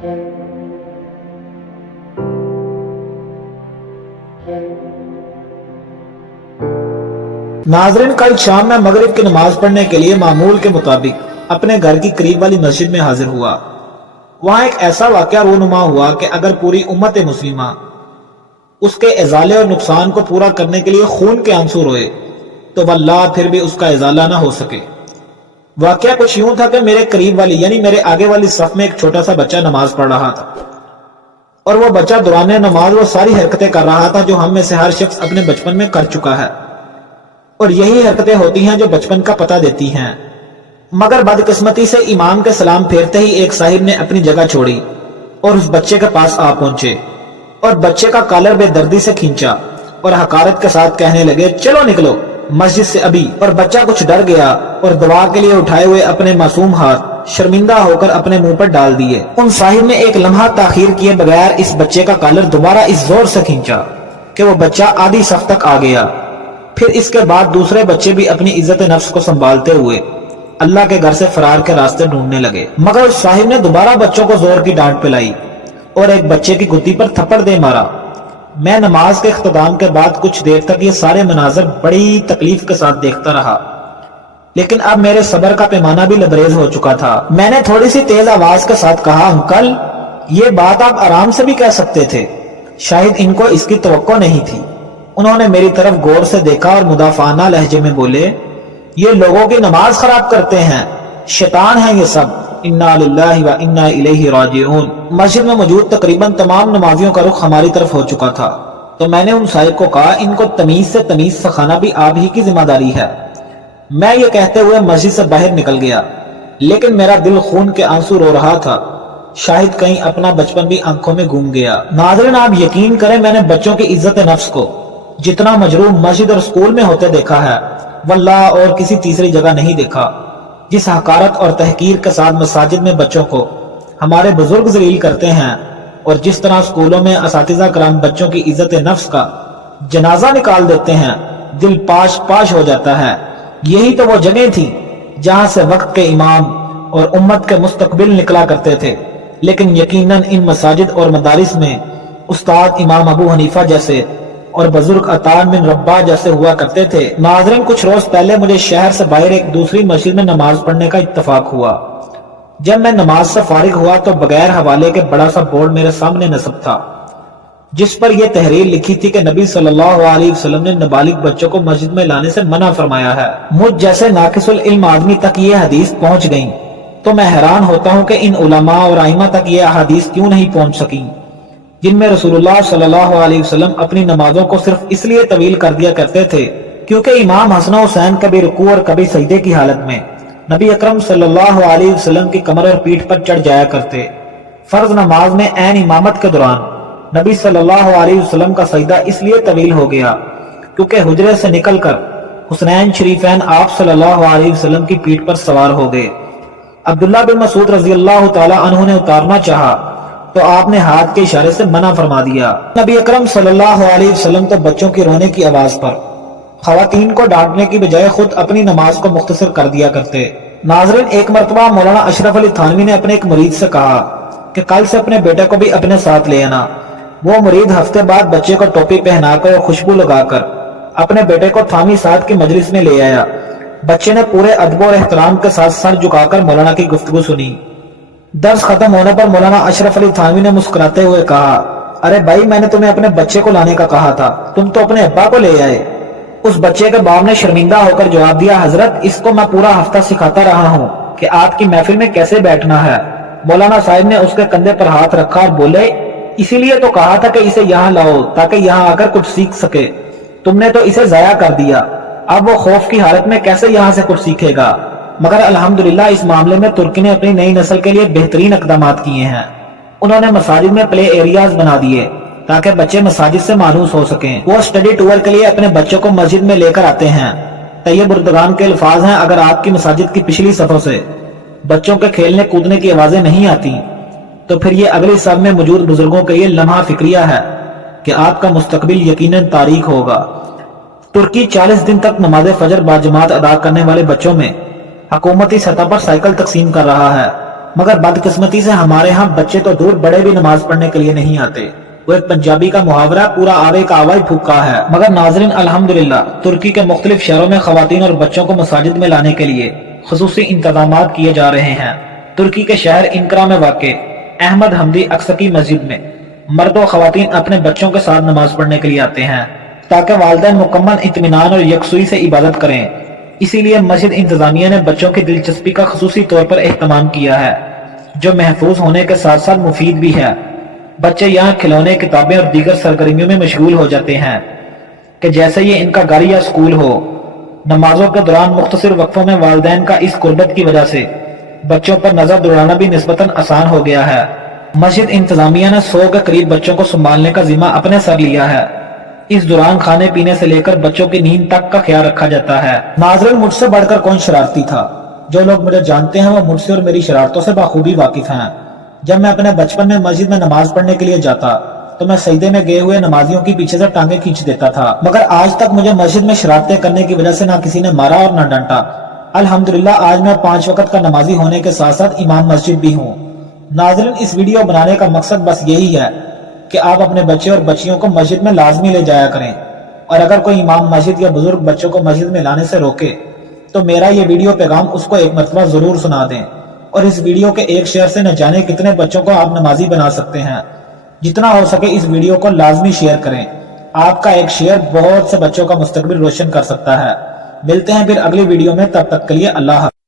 नाज़रीन, कल शाम में मगरिब की नमाज पढ़ने के लिए मामूल के मुताबिक अपने घर की करीब वाली मस्जिद में हाजिर हुआ। वहां एक ऐसा वाकया रूनुमा हुआ कि अगर पूरी उम्मत मुस्लिमा उसके इजाले और नुकसान को पूरा करने के लिए खून के आंसू रोए तो वल्लाह फिर भी उसका इजाला ना हो सके। वाकया कुछ यूं था कि मेरे करीब वाली यानी मेरे आगे वाली सफ में एक छोटा सा बच्चा नमाज पढ़ रहा था और वो बच्चा दौरान नमाज वो सारी हरकतें कर रहा था जो हम में से हर शख्स अपने बचपन में कर चुका है, और यही हरकतें होती हैं जो बचपन का पता देती हैं। मगर बदकिस्मती से इमाम के सलाम फेरते ही एक साहिब ने अपनी जगह छोड़ी और उस बच्चे के पास आ पहुंचे और बच्चे का कॉलर बेदर्दी से खींचा और हकारत के साथ कहने लगे, चलो निकलो मस्जिद से अभी। और बच्चा कुछ डर गया और दुआ के लिए उठाए हुए अपने मासूम हाथ शर्मिंदा होकर अपने मुंह पर डाल दिए। उन साहिब ने एक लम्हा ताखीर किए बगैर इस बच्चे का कॉलर दोबारा इस जोर से खींचा कि वो बच्चा आधी सफ तक आ गया। फिर इसके बाद दूसरे बच्चे भी अपनी इज्जत नफ्स को संभालते हुए अल्लाह के घर से फरार के रास्ते ढूंढने लगे। मगर उस साहिब ने दोबारा बच्चों को जोर की डांट पिलाई और एक बच्चे की गुत्ती पर थप्पड़ दे मारा। मैं नमाज के इख्तिताम के बाद कुछ देर तक ये सारे मनाजर बड़ी तकलीफ के साथ देखता रहा, लेकिन अब मेरे सब्र का पैमाना भी लबरेज हो चुका था। मैंने थोड़ी सी तेज आवाज के साथ कहा, अंकल ये बात आप आराम से भी कह सकते थे। शायद इनको इसकी तवक्को नहीं थी। उन्होंने मेरी तरफ गौर से देखा और मुदाफाना लहजे में बोले, ये लोगों की नमाज खराब करते हैं, शैतान हैं ये सब। इन्ना लिल्लाहि व इन्ना इलैहि राजिऊन। मस्जिद में मौजूद तकरीबन तमाम नमाजियों का रुख हमारी तरफ हो चुका था, तो मैंने उन साहिब को कहा, इनको तमीज से तमीज सिखाना भी आप ही की जिम्मेदारी है। मैं ये कहते हुए मस्जिद से बाहर निकल गया, लेकिन मेरा दिल खून के आंसू रो रहा था। शायद कहीं अपना बचपन भी आंखों में घूम गया। नाज़रीन, आप यकीन करें, मैंने बच्चों की इज्जत नफ्स को जितना मजरूम मस्जिद और स्कूल में होते देखा है, वल्लाह और किसी तीसरी जगह नहीं देखा। जिस हकारत और तहकीर के साथ मसाजिद में बच्चों को हमारे बुजुर्ग जलील करते हैं और जिस तरह स्कूलों में असातिज़ा कराम बच्चों की इज्जत नफ्स का जनाजा निकाल देते हैं, दिल पाश पाश हो जाता है। यही तो वो जगह थी जहां से वक्त के इमाम और उम्मत के मुस्तकबिल निकला करते थे। लेकिन यकीनन इन मसाजिद और मदारिस में उस्ताद इमाम अबू हनीफा जैसे और बुजुर्ग अतान बिन रब्बाह जैसे हुआ करते थे। नाज़रीन, कुछ रोज पहले मुझे शहर से बाहर एक दूसरी मस्जिद में नमाज पढ़ने का इत्तफाक हुआ। जब मैं नमाज से फारिग हुआ तो बगैर हवाले के बड़ा सा बोर्ड मेरे सामने नस्ब था, जिस पर यह तहरीर लिखी थी कि नबी सल्लल्लाहु अलैहि वसल्लम ने नाबालिग बच्चों को मस्जिद में लाने से मना फरमाया है। मुझ जैसे नाकिसुल इल्म आदमी तक ये हदीस पहुंच गई तो मैं हैरान होता हूं कि इन उलमा और आइमा तक ये हदीस क्यों नहीं पहुंच सकी, जिनमें रसूलुल्लाह सल्लल्लाहु अलैहि वसल्लम अपनी नमाजों को सिर्फ इसलिए तवील कर दिया करते थे क्योंकि इमाम हसन हुसैन कभी रुकू और कभी सजदे की हालत में नबी अकरम सल्लल्लाहु अलैहि वसल्लम की कमर और पीठ पर चढ़ जाया करते। फर्ज नमाज में ऐन इमामत के दौरान नबी सल्लल्लाहु अलैहि वसल्लम का सजदा इसलिए तवील हो गया क्योंकि हुजरे से निकलकर हुसनैन शरीफैन आप सल्लल्लाहु अलैहि वसल्लम की पीठ पर सवार हो गए। अब्दुल्लाह बिन मसूद रजी अल्लाह तआला अन्हु ने उतारना चाहा तो आपने हाथ के इशारे से मना फरमा दिया। नबी अकरम सल्लल्लाहु अलैहि वसल्लम तो बच्चों की रोने की आवाज पर खवातीन को डांटने की बजाय खुद अपनी नमाज को मुख्तसर कर दिया करते। नाज़रीन, एक मरतबा मौलाना अशरफ अली थानवी ने अपने एक मुरीद से कहा कि कल से अपने बेटे को भी अपने साथ ले आना। वो मुरीद हफ्ते बाद बच्चे को टोपी पहनाकर और खुशबू लगाकर अपने बेटे को थानवी साथ की मजलिस में ले आया। बच्चे ने पूरे अदब और एहतराम के साथ सर झुकाकर मौलाना की गुफ्तगू सुनी। दर्स खत्म होने पर मौलाना अशरफ अली थानवी ने मुस्कुराते हुए कहा, अरे भाई, मैंने तुम्हें अपने बच्चे को लाने का कहा था, तुम तो अपने अब्बा को ले आए। उस बच्चे के बाप ने शर्मिंदा होकर जवाब दिया, हजरत, इसको मैं पूरा हफ्ता सिखाता रहा हूँ कि आपकी महफिल में कैसे बैठना है। मौलाना साहिब ने उसके कंधे पर हाथ रखा और बोले, इसीलिए तो कहा था कि इसे यहाँ लाओ ताकि यहाँ आकर कुछ सीख सके, तुमने तो इसे जाया कर दिया। अब वो खौफ की हालत में कैसे यहाँ से कुछ सीखेगा। मगर अल्हम्दुलिल्लाह इस मामले में तुर्की ने अपनी नई नस्ल के लिए बेहतरीन इक़दामात किए हैं। उन्होंने मसाजिद में प्ले एरियाज बना दिए ताकि बच्चे मसाजिद से मानूस हो सकें। वो स्टडी टूर के लिए अपने बच्चों को मस्जिद में लेकर आते हैं। तैयब उर्दगान के अल्फाज हैं, अगर आपकी मसाजिद की पिछली सफों से बच्चों के खेलने कूदने की आवाजें नहीं आती तो फिर ये अगली सब में मौजूद बुजुर्गों के लिए लम्हा फिक्रिया है कि आपका मुस्तकबिल यकीनन तारीख होगा। तुर्की 40 दिन तक नमाज फजर बाजमात अदा करने वाले बच्चों में हुकूमती सतह पर साइकिल तकसीम कर रहा है। مگر بدقسمتی سے ہمارے ہاں بچے تو دور بڑے بھی نماز پڑھنے کے لیے نہیں آتے۔ وہ ایک پنجابی کا محاورہ پورا آوے کا آواز پھوکا ہے۔ مگر ناظرین الحمدللہ ترکی کے مختلف شہروں میں خواتین اور بچوں کو مساجد میں لانے کے لیے خصوصی انتظامات کیے جا رہے ہیں۔ ترکی کے شہر انقرہ میں واقع احمد حمدی اقصی مسجد میں مرد و خواتین اپنے بچوں کے ساتھ نماز پڑھنے کے لیے آتے ہیں تاکہ والدین مکمل اطمینان اور یکسوئی سے عبادت کریں۔ اسی لیے مسجد انتظامیہ نے بچوں کی دلچسپی کا خصوصی طور پر اہتمام کیا ہے، جو محفوظ ہونے کے ساتھ ساتھ مفید بھی ہے۔ بچے یہاں کھلونے، کتابیں اور دیگر سرگرمیوں میں مشغول ہو جاتے ہیں کہ جیسے یہ ان کا گھر یا اسکول ہو۔ نمازوں کے دوران مختصر وقفوں میں والدین کا اس قربت کی وجہ سے بچوں پر نظر دوڑانا بھی نسبتاً آسان ہو گیا ہے۔ مسجد انتظامیہ نے 100 کے قریب بچوں کو سنبھالنے کا ذمہ اپنے سر لیا ہے۔ اس دوران کھانے پینے سے لے کر بچوں کی نیند تک کا خیال رکھا جاتا ہے۔ ناظرین، مجھ سے بڑھ کر کون شرارتی تھا؟ جو لوگ مجھے جانتے ہیں وہ مجھ سے اور میری شرارتوں سے بخوبی واقف ہیں۔ جب میں اپنے بچپن میں مسجد میں نماز پڑھنے کے لیے جاتا تو میں سجدے میں گئے ہوئے نمازیوں کی پیچھے سے ٹانگیں کھینچ دیتا تھا، مگر آج تک مجھے مسجد میں شرارتیں کرنے کی وجہ سے نہ کسی نے مارا اور نہ ڈانٹا۔ الحمدللہ آج میں 5 وقت کا نمازی ہونے کے ساتھ ساتھ امام مسجد بھی ہوں۔ ناظرین، اس ویڈیو بنانے کا مقصد بس یہی ہے کہ آپ اپنے بچے اور بچیوں کو مسجد میں لازمی لے جایا کریں، اور اگر کوئی امام مسجد یا بزرگ بچوں کو مسجد میں لانے سے روکے تو میرا یہ ویڈیو پیغام اس کو ایک مرتبہ ضرور سنا دیں، اور اس ویڈیو کے ایک شیئر سے نہ جانے کتنے بچوں کو آپ نمازی بنا سکتے ہیں۔ جتنا ہو سکے اس ویڈیو کو لازمی شیئر کریں۔ آپ کا ایک شیئر بہت سے بچوں کا مستقبل روشن کر سکتا ہے۔ ملتے ہیں پھر اگلی ویڈیو میں، تب تک کے لیے اللہ حافظ۔